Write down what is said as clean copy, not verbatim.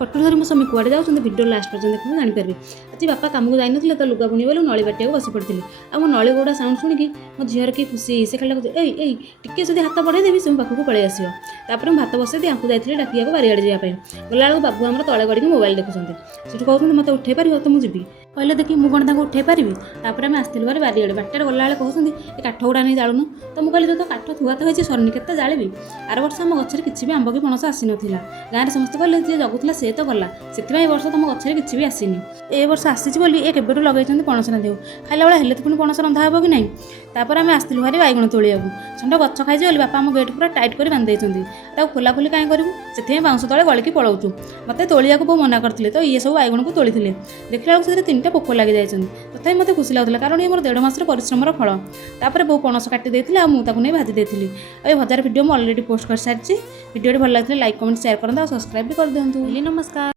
कटुर धरी मो स्वामी कुआड़े जाऊँ भिडियो लास्ट पर्यटन देखो जानीपारे। आज बापा कम को जाइए तो लुगा बुणी बोले नली बाटिया बस पड़ी आ मो नली गोड़ा साउंड शुणिकी मो झीर कि खुशी से खाली ए टिके जब हाथ बढ़ेदेवी से पाखक पलि आसपर भात बसैदी आपको जाइए डाकिया बारियाड़े जावाई गला बेलू बाबू आम तले गड़ी मोबाइल देखुं से कहते मत उठे पार तो मुझे कहले देखी मुझे कौन उठे पारि मैं आसती बारे बारियाड़े बाटर गला कहते ये काठ गुड़ा नहीं जालुनु तो मुझे कहली तो काठ थुआ तो होती सरनी के जाली आर वर्ष आम गचर किसी भी आंब कि पणस आसी नाला गाँव में समस्त कहले जी जगुला से तो गला से वर्ष तुम गचर किसी भी आसनी ए वर्ष आसी ये केबेठू लगे पणस रांधे खाला बेला हेल्ले तो पुणी पणस रंधा हे कि नहीं तापर आम आसलु भारी बैगण तोलिया षंड गच खाई बोली बापा आम गेट पूरा टाइट कर बांधि खोला खोली कहीं करूँ से बाउंश तले गलिकी पलाऊँ मत तोलिया को मना करते तो ये सब बैगण को तोली देखला बेलू से 3टा पोक लगी जाती तथा मत खुशी लगुला कारण ये मोर 1.5 मासर परिश्रमर फल तापर बो पणस काटी देती नहीं भाजी देती ये भजार भिडियो मैं अलरेडी पोस्ट कर सारी भिडियो भल लगे लाइक कमेंट शेयर करते और सब्सक्राइब भी कर दिखाँ। नमस्कार।